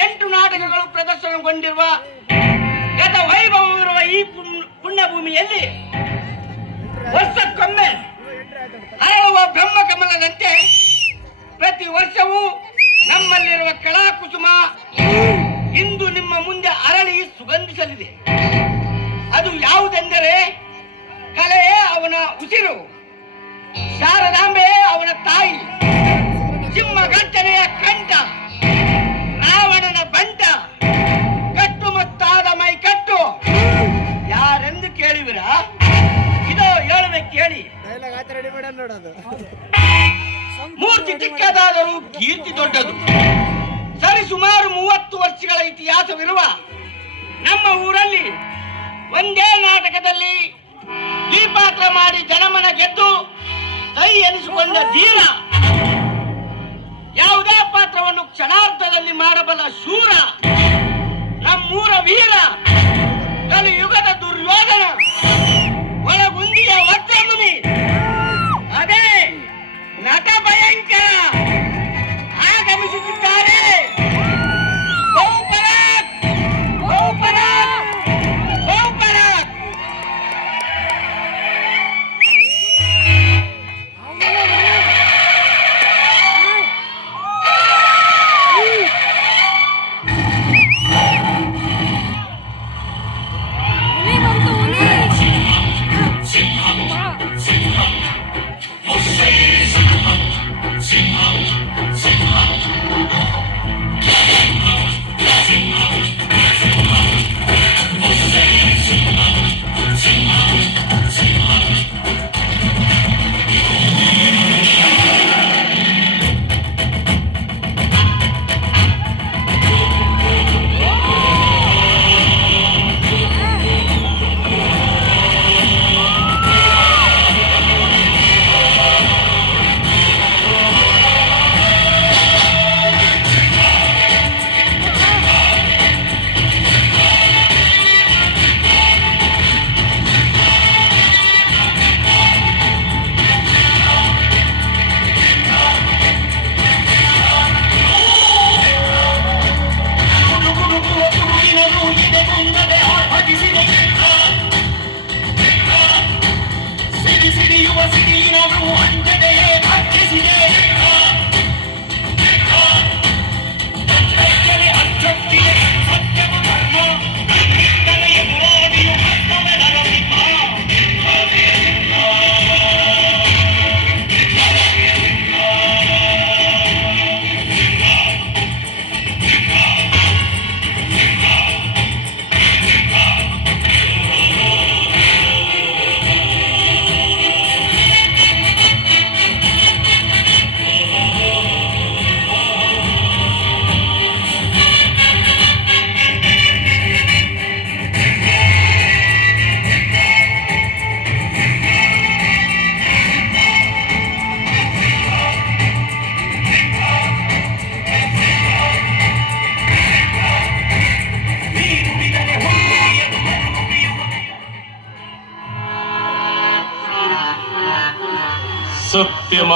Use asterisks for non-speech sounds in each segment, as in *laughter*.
ಎಂಟು ನಾಟಕಗಳು ಪ್ರದರ್ಶನಗೊಂಡಿರುವ ಗತ ವೈಭವವಿರುವ ಈ ಪುಣ್- ಪುಣ್ಯಭೂಮಿಯಲ್ಲಿ ವರ್ಷಕ್ಕೊಮ್ಮೆ ಹರಳುವ ಬ್ರಹ್ಮ ಕಮಲದಂತೆ ಪ್ರತಿ ವರ್ಷವೂ ನಮ್ಮಲ್ಲಿರುವ ಕಲಾಕುಸುಮ ಇಂದು ನಿಮ್ಮ ಮುಂದೆ ಅರಳಿ ಸುಗಂಧಿಸಲಿದೆ. ಅದು ಯಾವುದೆಂದರೆ ಕಲೆಯೇ ಅವನ ಉಸಿರು ಶಾರದಾಂಬೆಯೇ ಅವನ ತಾಯಿ ಸಿಂಹ ಗಂಟನೆಯ ಕಂಠ ರಾವಣನ ಬಂಟ. ಕಟ್ಟು ಕಟ್ಟುಮುತ್ತಾದ ಮೈ ಕಟ್ಟು. ಯಾರೆಂದು ಕೇಳುವಿರ? ಇದೋ ಹೇಳುವೆ ಕೇಳಿ. ಮೂರ್ತಿ ಚಿಕ್ಕದಾದರೂ ಕೀರ್ತಿ ದೊಡ್ಡದು. ಸರಿ ಸುಮಾರು ಮೂವತ್ತು ವರ್ಷಗಳ ಇತಿಹಾಸವಿರುವ ನಮ್ಮ ಊರಲ್ಲಿ ಒಂದೇ ನಾಟಕದಲ್ಲಿ ಈ ಪಾತ್ರ ಮಾಡಿ ಜನಮನ ಗೆದ್ದು ಕೈ ಎನಿಸಿಕೊಂಡ ಧೀರ ಯಾವುದೇ ಪಾತ್ರವನ್ನು ಕ್ಷಣಾರ್ಧದಲ್ಲಿ ಮಾಡಬಲ್ಲ ಶೂರ ನಮ್ಮೂರ ವೀರ ಕಲಿಯುಗದ ದುರ್ಯೋಧನ ಒಳಗುಂದಿಯ ವಜ್ರಮುನಿ.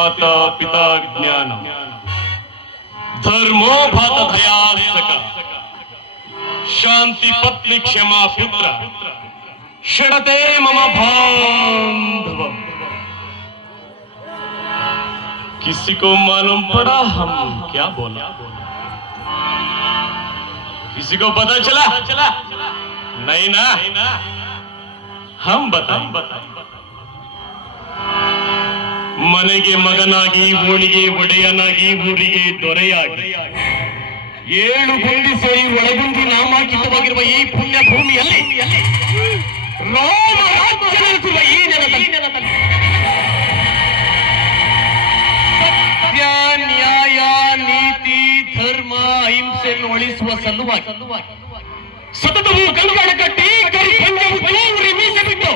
माता पिता ज्ञान धर्मो भात दया शांति पत्नी क्षमा पुत्र। षडते मम बांधव किसी को मालूम पड़ा हम क्या बोला? किसी को पता चला? चला नहीं ना। हम बताएँ। बताएँ। ಮನೆಗೆ ಮಗನಾಗಿ ಓಳಿಗೆ ಒಡೆಯನಾಗಿ, ಊರಿಗೆ ದೊರೆಯಾಗಿ. ಏಳು ಗುಂಡಿ ಸೇರಿ ಒಳಗುಂದಿ ನಾಮಾಂಕಿತವಾಗಿರುವ ಈ ಪುಣ್ಯ ಭೂಮಿಯಲ್ಲಿ ಈ ನೆಲದಲ್ಲಿ ಸತ್ಯ, ನ್ಯಾಯ, ನೀತಿ, ಧರ್ಮ, ಅಹಿಂಸೆಯನ್ನು ಒಳಿಸುವ ಸಲುವಾಗಿ ಸತತವು ಕಲ್ಲುಗಳ ಕಟ್ಟಿ ಕೈ ಪಂಜವು ಪೂರಿ ಮೀಸಲಿಟ್ಟು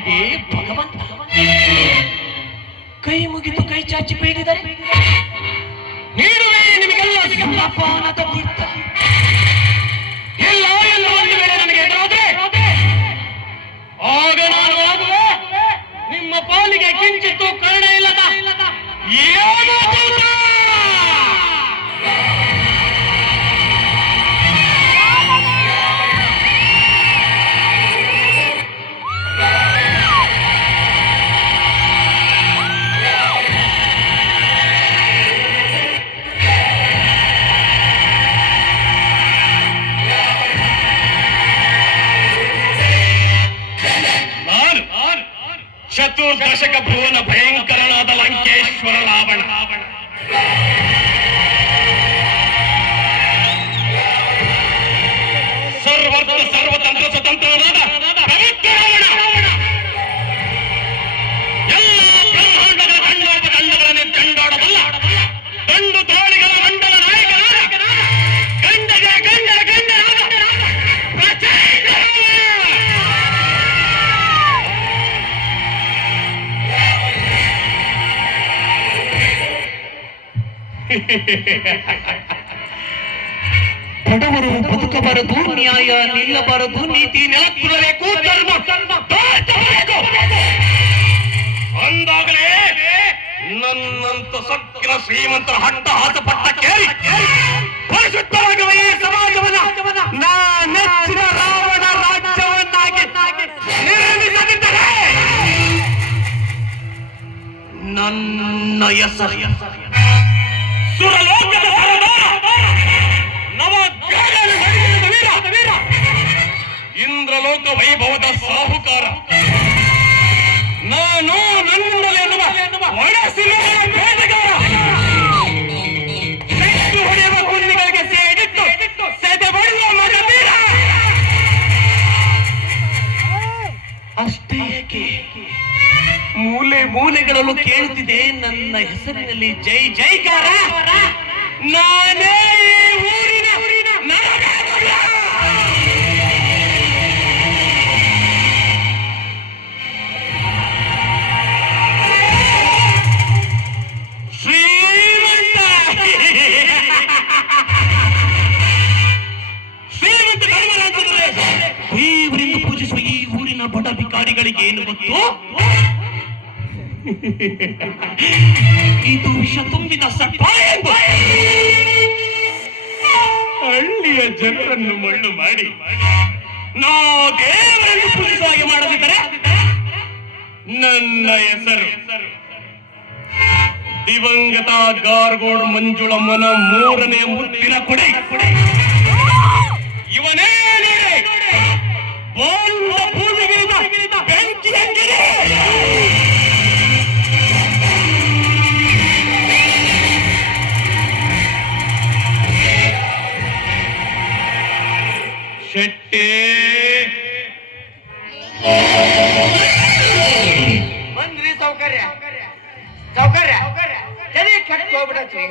ಪಾಲಿಗೆ ಭಗವಂತ. ಕೈ ಮುಗಿದು ಕೈ ಚಾಚಿ ಬೇಡಿದರೆ దశక భువన భయ ಬಡವರು ಬದುಕಬಾರದು, ನ್ಯಾಯ ನಿಲ್ಲಬಾರದು, ನೀತಿ ನೆಲಕ್ಕುರಬೇಕು ಧರ್ಮ. ಅಂದಾಗಲೇ ನನ್ನಂತ ಸಕ್ರ ಶ್ರೀಮಂತರ ಹಟ್ಟ ಹಾತಪಟ್ಟ ಕೇಳಿ ಪರಿಶುದ್ಧವಾಗುವ ಈ ಸಮಾಜವನ್ನ ನಾ ನೆಚ್ಚಿನ ನನ್ನ ಹೆಸರು ಸುರಲೋಕದ ಇಂದ್ರಲೋಕ ವೈಭವದ ಸಾಹುಕಾರ. ನಾನು ನನ್ನಿಂದಲೇ ಎನ್ನುವ ಬೇಟೆಗಾರ ಕೇಳುತ್ತಿದೆ ನನ್ನ ಹೆಸರಿನಲ್ಲಿ ಜೈ ಜೈಕಾರ. ನಾನೇ ಶ್ರೀಮಂತ. ಪೂಜಿಸುವ ಈ ಊರಿನ ಬಡ ಅಧಿಕಾರಿಗಳಿಗೆ ಏನು ಗೊತ್ತು? *laughs* ಇದು ವಿಷ ತುಂಬಿದ ಸರ್ಪ ಹಳ್ಳಿಯ ಜನರನ್ನು ಮಣ್ಣು ಮಾಡಿ. ನಾ ದೇವರನ್ನು ಪುರುಷವಾಗಿ ಮಾಡದಿದ್ದರೆ ನನ್ನ ಹೆಸರು. ದಿವಂಗತ ಗಾರ್ಗೋಡ್ ಮಂಜುಳಮ್ಮನ ಮೂರನೇ ಮುತ್ತಿನ ಕೊಡೆ. ಇವನೇ ಭೂಮಿಗಿಳಿದ ಬೆಂಕಿ ಹಂಗಿದೆ. ಬಂದ್ರಿ ಸೌಕರ್ಯ. ಸೌಕರ್ಯ. ತಲೆ ಕೆಟ್ಟ ಹೋಗ್ಬಿಡತ್ರಿ.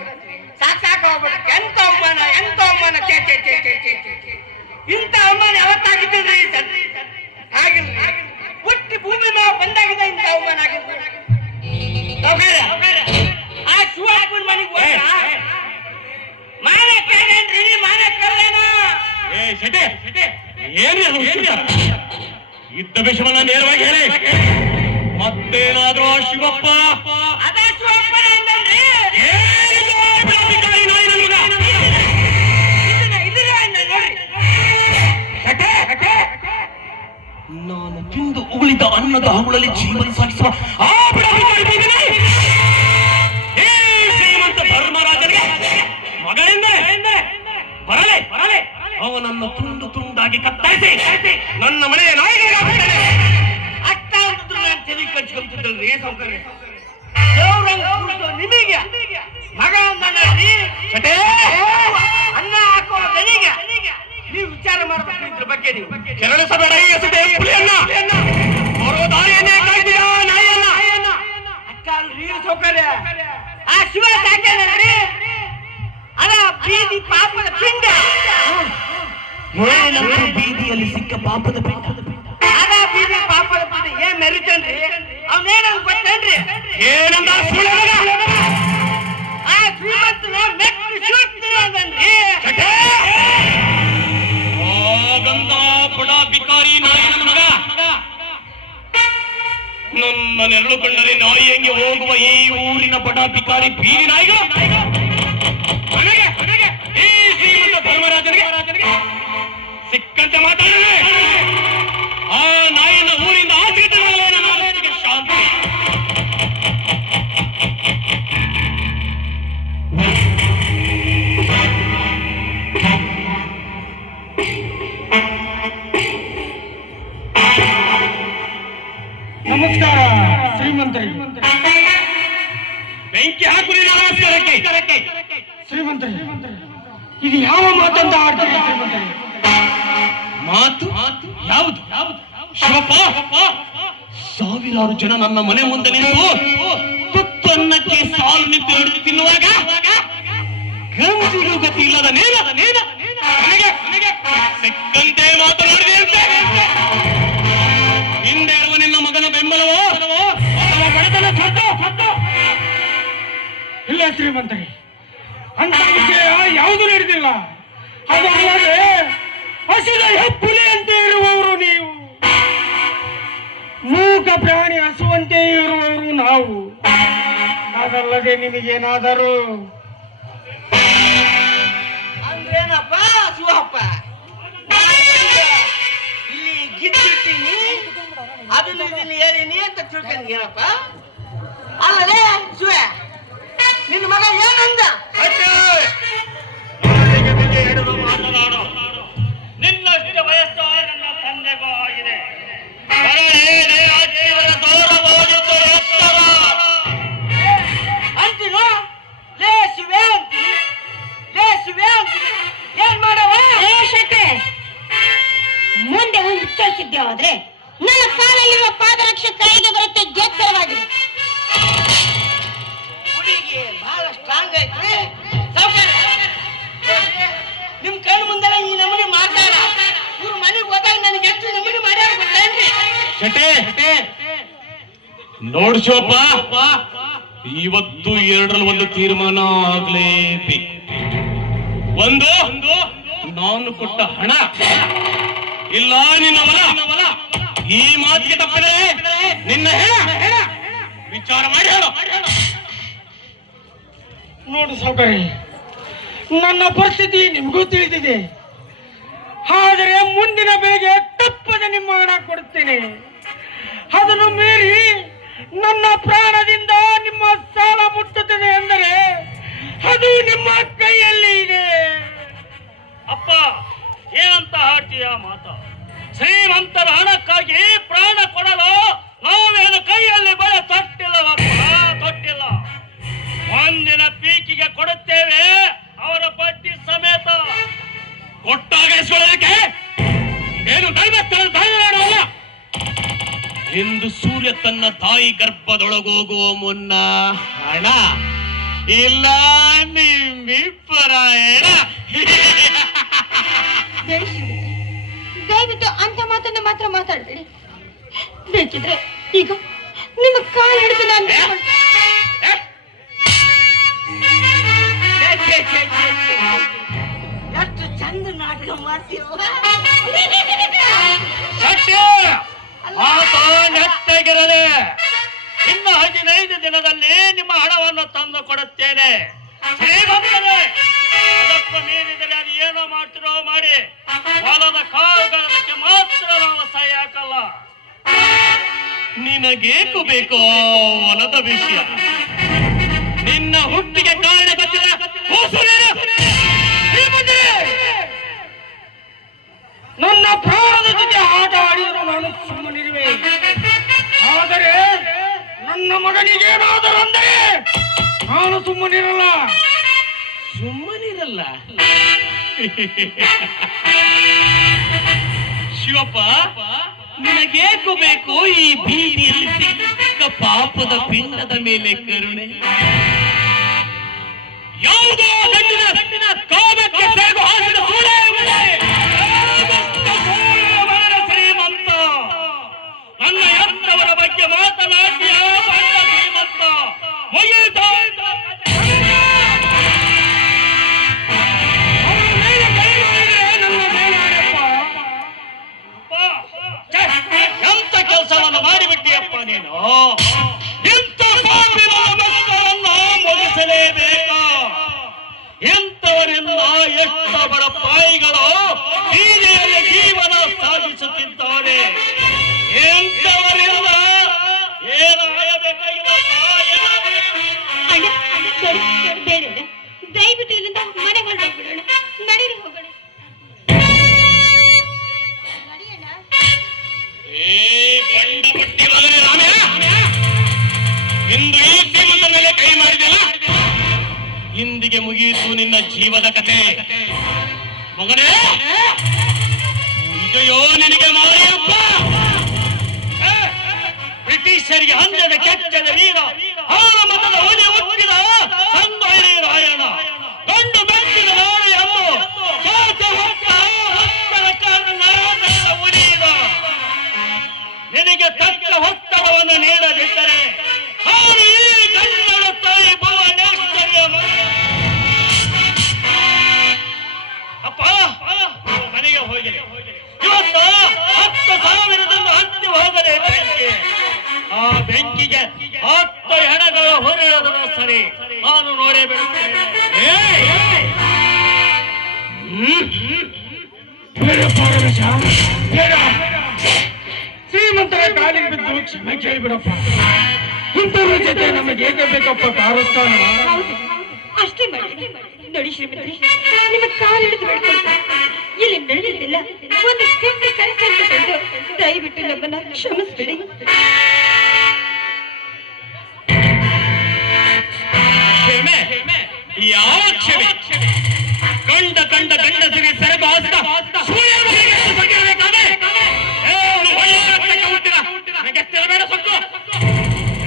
ಸಾಕ್ ಸಾಕ್ ಹೋಗ್ಬಿಡ ಎಂತ ಅವಮಾನ ಎಂತ ಅವಮಾನ? ಚೇ ಚೇ ಚೇ ಚೇ ಛೇ. ಕತ್ತರಿಸಿ ನನ್ನ ಮನೆಯ ನಾಯಿಗಳಿಗೆ ಅಷ್ಟ ಅಂತಿದ್ರು ನಾನು ತಲೆ ಕಚ್ಕೊಂತಿದ್ದಲ್ರಿ ಸೌಕರ್ಯ? ದೇವ್ರಂಗ್ ಮಗ ನಿಮಗೆ ಮಗ ಅನ್ನ ಹಾಕೋ ಬೆಳಿಗ್ಗೆ ನೀವು ವಿಚಾರ ಮಾಡ್ಬೇಕು ಇದ್ರ ಬಗ್ಗೆ ನೀವು. ಕೆರಳಿಸಬೇಡ ಈ ಎಸೆದೆ ಹುಲಿಯನ್ನ ಬರೋ ದಾರಿಯನ್ನೇ ಕಾಯ್ತೀಯ ನಾಯಿಯನ್ನ? ಅಕ್ಕ ಅಲ್ರಿ ಸೌಕರ್ಯ. ಆ ಶಿವ ಸಾಕೇನಲ್ರಿ ಅದ ಬೀದಿ ಪಾಪದ ಪಿಂಡ. ಏನಂತ ಬೀದಿಯಲ್ಲಿ ಸಿಕ್ಕ ಪಾಪದ ಪಿಂಡ ಅದ ಬೀದಿ ಪಾಪದ ಏನ್ ಮೆರಿತಾನ್ರಿ? ಅವನೇನಂತ ಗೊತ್ತೇನ್ರಿ? ಏನಂದ? ಆ ಶ್ರೀಮಂತನ ಮೆಟ್ಟು ಶಿವತ್ತಿನ ಅದನ್ರಿ. ಗಂಧ ಬಡ ಬಿಕಾರಿ ನಾಯಿನ ಮಗ. ನನ್ನ ನೆರಳು ಕಂಡರೆ ನಾಯಿ ಹೆಂಗೆ ಹೋಗುವ ಈ ಊರಿನ ಬಡ ಬಿಕಾರಿ ಬೀದಿ ನಾಯಿಗ ನನಗೆ ನನಗೆ? ಈ ಶ್ರೀಮಂತ ಧರ್ಮರಾಜನಿಗೆ? ಸಿಕ್ಕಂತೆ ಮಾತಾಡಲೇ ಆ ನಾಯಿನ ಊರಿಂದ ಆಚೆ ತರಲೇ ನನ್ನ ಮನಸ್ಸಿಗೆ ಶಾಂತಿ. ನಮಸ್ಕಾರ ಶ್ರೀಮಂತರಿಗೆ ಬೆಂಕಿ ಹಾಕು ನಿನ್ನ ನಮಸ್ಕಾರಕ್ಕೆ. ಶ್ರೀಮಂತರಿಗೆ ಇದು ಯಾವ ಮಾತಂತ ಆಡ್ತೀರಿ ಶ್ರೀಮಂತರಿಗೆ ಮಾತು ಯಾವುದು? ಶಿವಪ್ಪ? ಸಾವಿರಾರು ಜನ ನನ್ನ ಮನೆ ಮುಂದೆ ನಿಂತು ತುತ್ತನ್ನಕ್ಕೆ ಸಾಲು ನಿಂತು ಹಿಡಿದು ತಿನ್ನುವಾಗ ಗಂಜಿಗೂ ಗತಿ ಇಲ್ಲದ ನೇನ ಸಿಕ್ಕಂತೆ ಮಾತನಾಡಿದೆ ಅಂತೆ. ಹಿಂದೆ ಇರುವ ನಿನ್ನ ಮಗನ ಬೆಂಬಲವೋ? ಬಡತನ ಸದ್ದು ಇಲ್ಲ ಶ್ರೀಮಂತ ಅಂತ ಯಾವುದು ನಡೆದಿಲ್ಲ. ಅದು ಅಲ್ಲದೆ ಹಸಿದ ಹೆಪ್ಪುಲಿ ಮೂಕ ಪ್ರಾಣಿ ಹಸುವಂತೆ ಇರುವವರು ನಾವು. ಅದಲ್ಲದೆ ನಿಮಗೇನಾದರೂ? ಅಂದ್ರೇನಪ್ಪ ಹಸುವಪ್ಪ ಇಲ್ಲಿ ಗಿದ್ದಿಟ್ಟಿನಿ ಅದನ್ನ ಹೇಳಿ ನೀ ಅಂತ ತಿಳ್ಕೊಂಡ್ ಏನಪ್ಪ? ಅಲ್ಲಲೇ ತೀರ್ಮಾನ ಆಗ್ಲೇಬೇಕು ಒಂದು, ನಾನು ಕೊಟ್ಟ ಹಣ. ಇಲ್ಲ, ನಿನ್ನ ಹೊಲ ಈ ಮಾತಿಗೆ ತಪ್ಪದೆ ನಿನ್ನ ವಿಚಾರ ಮಾಡಿ ಹೇಳು. ನೋಡು ಸೌಕರ್ಯ. ನನ್ನ ಪರಿಸ್ಥಿತಿ ನಿಮಗೂ ತಿಳಿದಿದೆ. ಆದರೆ ಮುಂದಿನ ಬೆಳೆಗೆ ತಪ್ಪದ ನಿಮ್ಮ ಹಣ ಕೊಡ್ತೇನೆ ಅದನ್ನು ಮೀರಿ ನನ್ನ ಪ್ರಾಣದಿಂದ ನಿಮ್ಮ ಸಾಲ ಮುಟ್ಟುತ್ತದೆ ಎಂದರೆ ಅದು ನಿಮ್ಮ ಕೈಯಲ್ಲಿ ಇದೆ. ಅಪ್ಪ, ಏನಂತ ಹಾಡ್ತೀಯ ಮಾತ? ಶ್ರೀಮಂತರ ಹಣಕ್ಕಾಗಿ ಪ್ರಾಣ ಕೊಡಲು ನಾವೇನು ಕೈಯಲ್ಲಿ ಬರ ತೊಟ್ಟಿಲ್ಲ ತೊಟ್ಟಿಲ್ಲ. ಒಂದಿನ ಪೀಕಿಗೆ ಕೊಡುತ್ತೇವೆ ಎಂದು ಸೂರ್ಯ ತನ್ನ ತಾಯಿ ಗರ್ಭದೊಳಗೋಗುವ ಮುನ್ನ ಹಣ ಇಲ್ಲ ದಯವಿಟ್ಟು ಅಂತ ಮಾತನ್ನ ಮಾತ್ರ ಮಾತಾಡಬೇಡಿ. ಬೇಕಿದ್ರೆ ಈಗ ನಿಮ್ಮ ಕಾಲು ಹಿಡಿದು ನಾನು. ಎಷ್ಟು ಚಂದ ನಾಟಕ ಮಾಡ್ತೀವ *laughs* ಮಾತು ನೆಟ್ಟಗಿರದೆ ಇನ್ನು ಹದಿನೈದು ದಿನದಲ್ಲಿ ನಿಮ್ಮ ಹಣವನ್ನು ತಂದು ಕೊಡುತ್ತೇನೆ. ಅದಕ್ಕೂ ಮೀರಿದರೆ ಅದು ಏನೋ ಮಾಡ್ತಿರೋ ಮಾಡಿ. ಹೊಲದ ಕಾಳುಗಳಕ್ಕೆ ಮಾತ್ರ ನಾವು ಸಹಾಯ ಹಾಕಲ್ಲ. ನಿನಗೇಕು ಬೇಕೋ ಹೊಲದ ವಿಷಯ. ನಿನ್ನ ಹುಟ್ಟಿಗೆ ಕಾರಣ ಗೊತ್ತಿಲ್ಲ ನನ್ನ ಪ್ರಾಣದ ನನ್ನ ಮಗನಿಗೇನಾದರೂ ಅಂದರೆ ನಾನು ಸುಮ್ಮನಿರಲ್ಲ. ಸುಮ್ಮನಿರಲ್ಲ? ಶಿವಪ್ಪ ನಿನಗೇಕು ಬೇಕು ಈ ಬೀದಿಯಲ್ಲಿ ಸಿಕ್ಕ ಪಾಪದ ಪಿಂಡದ ಮೇಲೆ ಕರುಣೆ? ಯಾವುದೋ ಗಂಡಿನ ಕಾಮಕ್ಕೆ ಸೇಗು ಹಾಕಿದ ಸೂಳೆ ಕೈ ಮಾಡಿದೆಲ್ಲ ಇಂದಿಗೆ ಮುಗಿಯಿತು ನಿನ್ನ ಜೀವದ ಕತೆ. ಮಗನೇ ಇದೆಯೋ ನಿನಗೆ ಮಾರಿಯಪ್ಪ ಬ್ರಿಟಿಷರಿಗೆ ಅಂದದ ಕೆಚ್ಚದ ವೀರ ಬೆಂಕಿಗೆ ಹತ್ತು ಹೆಣಗಳು ಹೊರೆಯೋದನ್ನು ಸರಿ. ನಾನು ನೋಡೇ ಬಿಡುತ್ತೇನೆ ಶ್ರೀಮಂತರ, ಕಾಲಿಗೆ ಬಿದ್ದು ಕ್ಷಮೆ ಕೇಳಿಬಿಡಪ್ಪ ಇಂಥವ್ರ ಜೊತೆ ನಮಗೆ ಹೇಗೆ ಬೇಕಪ್ಪ ಹೌದು ಅಷ್ಟೇ ಮಾಡಿ ನೋಡಿ ಶ್ರೀಮಂತ್ರಿ ನಿಮ್ಮ ಕಾಲು ಹಿಡಿದು ಬೇಡ್ಕೊಳ್ತೀನಿ ಇಲ್ಲಿ ನಡೆದಿಲ್ಲ ಒಂದು ಕೆಟ್ಟ ಅಂತಕೊಂಡು ದಯವಿಟ್ಟು ನಮ್ಮನ್ನ ಕ್ಷಮಿಸ್ಬಿಡಿ ಯಾವ ಕ್ಷಮೆ ಕಂಡ ಕಂಡ ಗಂಡಸರಿಗೆ ಸಿರಿ ಹಾಸ್ತ ಸೂರ್ಯನಿಗೆ ಎಷ್ಟು ಸೊಕ್ಕಿರಬೇಕಾದ್ರೆ? ಏ, ಅವ್ನು ಒಳ್ಳೆಯ ರಕ್ತಕ್ಕೆ ನನಗೆ ಎತ್ತಿರಬೇಡ ಸೊಕ್ಕು.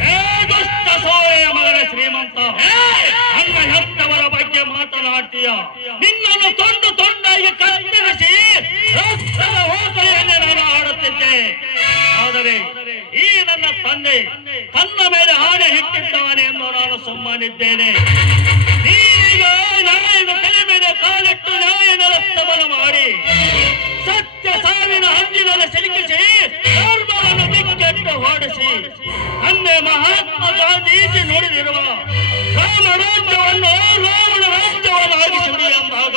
ಏ, ದುಷ್ಟ ಸೋರೆಯ ಮಗನ ಶ್ರೀಮಂತ. ನನ್ನ ಹೆತ್ತವರ ಬಗ್ಗೆ ಮಾತನಾಡ್ತೀಯ. ನಿನ್ನನ್ನು ತೊಂಡು ತೊಂಡಾಗಿ ಕತ್ತರಿಸಿ ರಕ್ತದ ನಾನು ಆಡುತ್ತಿದ್ದೆ ಆದರೆ ಈ ನನ್ನ ತಂದೆ ತನ್ನ ಮೇಲೆ ಹಾಡೆ ಇಟ್ಟಿದ್ದಾನೆ ಎಂದು ನಾನು ಸಮ್ಮಾನಿದ್ದೇನೆ. ಈಗ ನಾಯನ ತಲೆ ಮೇಲೆ ಕಾಲಿಟ್ಟು ನ್ಯಾಯದ ರಕ್ತವನ್ನು ಮಾಡಿ, ಸತ್ಯ ಸಾವಿನ ಹಂಜಿನಲ್ಲಿ ಸಿಲುಕಿಸಿ, ಧರ್ಮವನ್ನು ದಿಕ್ಕೆಟ್ಟು ಹೊಡಿಸಿ ಅಂದೆ ಮಹಾತ್ಮ ಗಾಂಧೀಜಿ ನುಡಿದಿರುವ ರಾಮ ರಾಜ್ಯವನ್ನು ರಾವಣ ರಾಜ್ಯವನ್ನಾಗಿಸುವುದು ಎಂದಾಗ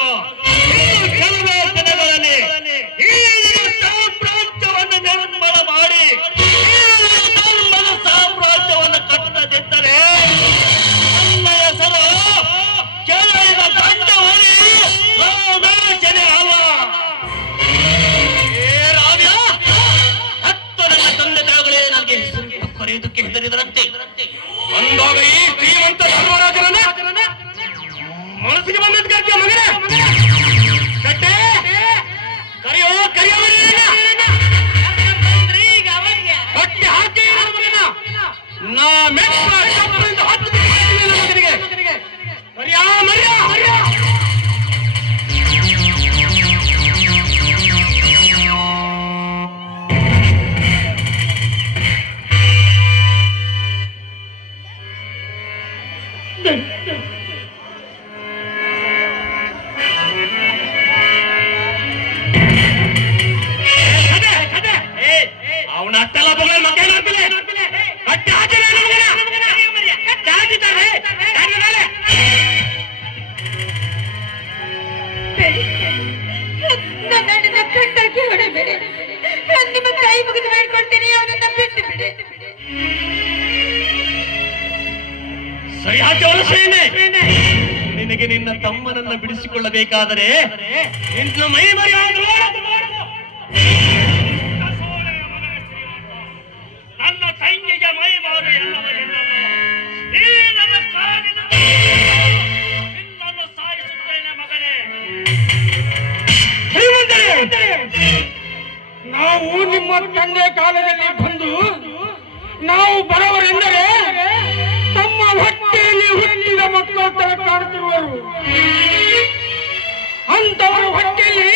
ನಾ ಮೆಟ್ಟ ಕಪ್ಪರಿಂದ ನಿನಗೆ ನಿನ್ನ ತಮ್ಮನನ್ನ ಬಿಡಿಸಿಕೊಳ್ಳಬೇಕಾದರೆ ಮೈ ಮೈ ನನ್ನ ನಾವು ನಿಮ್ಮ ತಂದೆ ಕಾಲದಲ್ಲಿ ಬಂದು ನಾವು ಬಡವರೆಂದರೆ ಮಕ್ಕಳ ತರ ಕಾಣುತ್ತಿರುವರು ಅಂತವರು ಹೊಟ್ಟೆಯಲ್ಲಿ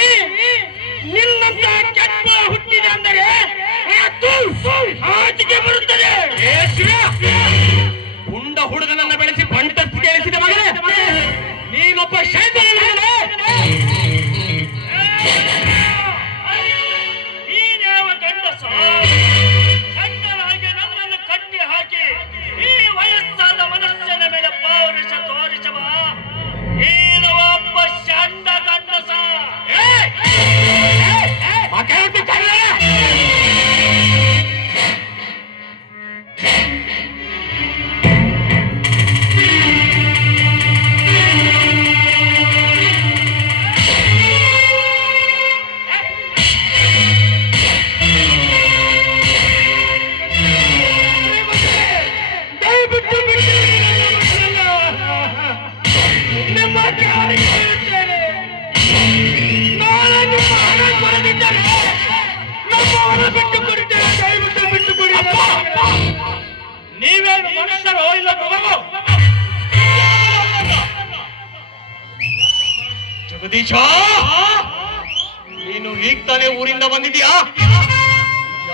ನಿನ್ನಂತ ಕೆಟ್ಟ ಹುಟ್ಟಿದೆ ಅಂದರೆ ಅದು ಆಚೆಗೆ ಬರುತ್ತದೆ. ಹುಡುಗನನ್ನ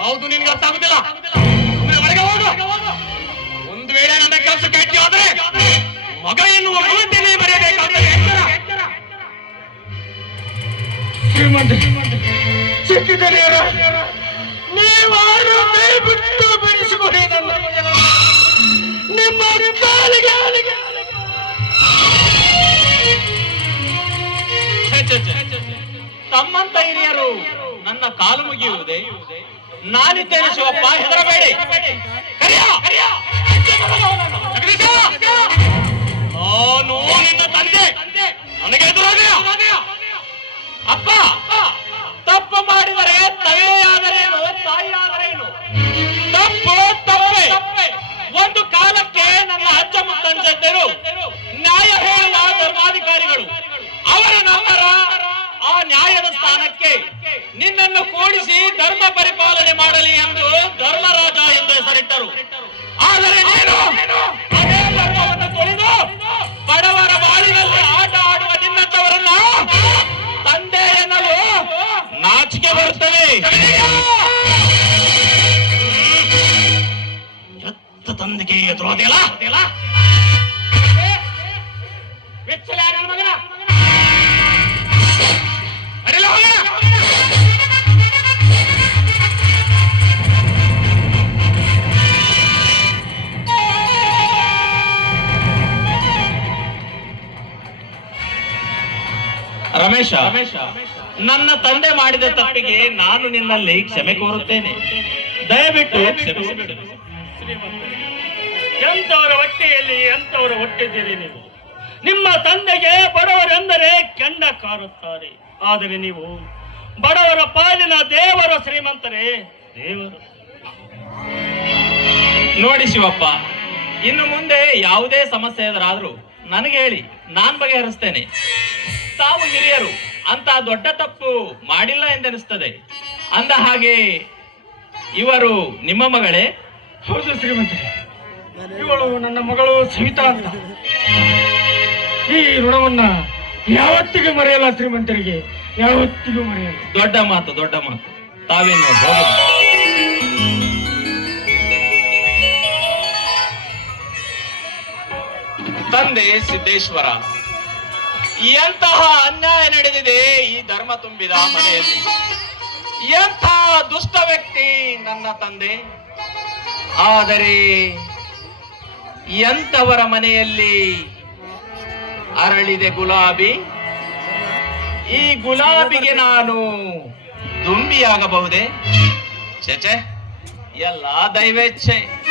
ಯಾವುದು ನಿನ್ಗೆ ಅರ್ಥ ಆಗುದಿಲ್ಲ. ಹೋಗು. ಒಂದು ವೇಳೆ ನನ್ನ ಕೆಲಸ ಕಟ್ಟಿ ಹೋದ್ರೆ ಮಗ ಎನ್ನುವ ಮಮತೆನೇ ಬರೆಯಬೇಕಾದ್ರೆ ನನ್ನ ನಿಮ್ಮ ಕಾಲಿಗೆ. ತಮ್ಮಂತ ಹಿರಿಯರು, ನನ್ನ ಕಾಲು ಮುಗಿಯುವುದೇ? ನಾನಿದ್ದೇನೆ ಶಿವಪ್ಪ, ಹೆದರಬೇಡಿ! ನಾನು ನಿನ್ನ ತಂದೆ. ನನಗೆ ಎದುರಾದೆಯ ಅಪ್ಪ, ತಪ್ಪು ಮಾಡಿದರೆ ತಂದೆಯಾದರೇನು ತಾಯಿಯಾದರೇನು ತಪ್ಪು, ತಪ್ಪೆ. ಒಂದು ಕಾಲಕ್ಕೆ ನನ್ನ ಅಜ್ಜ ಮುತ್ತಂಜರು ನ್ಯಾಯ ಹೇಳುವ ಧರ್ಮಾಧಿಕಾರಿಗಳು. ಅವರ ನಂತರ ಆ ನ್ಯಾಯದ ಸ್ಥಾನಕ್ಕೆ ನಿನ್ನನ್ನು ಕೂಡಿಸಿ ಧರ್ಮ ಪರಿಪಾಲನೆ ಮಾಡಲಿ ಎಂದು ಧರ್ಮರಾಜ ಎಂದು ಹೆಸರಿಟ್ಟರು. ಆದರೆ ನೀನು ಅದೇ ಧರ್ಮವನ್ನು ತೊಳೆದು ಬಡವರ ಬಾಳಿನಲ್ಲಿ ಆಟ ಆಡುವ ನಿನ್ನಂತವರನ್ನ ತಂದೆ ಎನ್ನಲು ನಾಚಿಕೆ ಬರುತ್ತವೆ ಎತ್ತ ತಂದೆಗೆ ಎದುರಾದೆಯಲ್ಲ? ರಮೇಶ ನನ್ನ ತಂದೆ ಮಾಡಿದ ತಪ್ಪಿಗೆ ನಾನು ನಿನ್ನಲ್ಲಿ ಕ್ಷಮೆ ಕೋರುತ್ತೇನೆ. ದಯವಿಟ್ಟು ಎಂಥವರ ಎಂತವರ ಹೊಟ್ಟೆಯಲ್ಲಿ ಎಂತವರ ಹೊಟ್ಟಿದ್ದೀರಿ ನೀವು? ನಿಮ್ಮ ತಂದೆಗೆ ಬಡವರೆಂದರೆ ಕೆಂಡ ಕಾರುತ್ತಾರೆ. ಆದರೆ ನೀವು ಬಡವರ ಪಾಲಿನ ದೇವರ ಶ್ರೀಮಂತರೇ ದೇವರು. ನೋಡಿ ಶಿವಪ್ಪ ಇನ್ನು ಮುಂದೆ ಯಾವುದೇ ಸಮಸ್ಯೆ ಎದುರಾದ್ರೂ ನನಗೆ ಹೇಳಿ ನಾನ್ ಬಗೆಹರಿಸ್ತೇನೆ. ತಾವು ಹಿರಿಯರು ಅಂತ ದೊಡ್ಡ ತಪ್ಪು ಮಾಡಿಲ್ಲ ಎಂದೆನಿಸ್ತದೆ. ಅಂದ ಹಾಗೆ ಇವರು ನಿಮ್ಮ ಮಗಳೇ? ಹೌದು ಶ್ರೀಮಂತ ಇವಳು ನನ್ನ ಮಗಳು ಸವಿತಾ ಅಂತ. ಈ ಋಣವನ್ನ ಯಾವತ್ತಿಗೂ ಮರೆಯಲ್ಲ ಶ್ರೀಮಂತರಿಗೆ ಯಾವತ್ತಿಗೂ ಮರೆಯಲ್ಲ. ದೊಡ್ಡ ಮಾತು ದೊಡ್ಡ ಮಾತು. ತಾವೇನು ತಂದೆ ಸಿದ್ದೇಶ್ವರ ಎಂತಹ ಅನ್ಯಾಯ ನಡೆದಿದೆ ಈ ಧರ್ಮ ತುಂಬಿದ ಮನೆಯಲ್ಲಿ? ಎಂತಹ ದುಷ್ಟ ವ್ಯಕ್ತಿ ನನ್ನ ತಂದೆ? ಆದರೆ ಎಂತವರ ಮನೆಯಲ್ಲಿ ಅರಳಿದೆ ಗುಲಾಬಿ? ಈ ಗುಲಾಬಿಗೆ ನಾನು ದುಂಬಿಯಾಗಬಹುದೇ? ಛೇ, ಎಲ್ಲ ದೈವೇಚ್ಛೆ.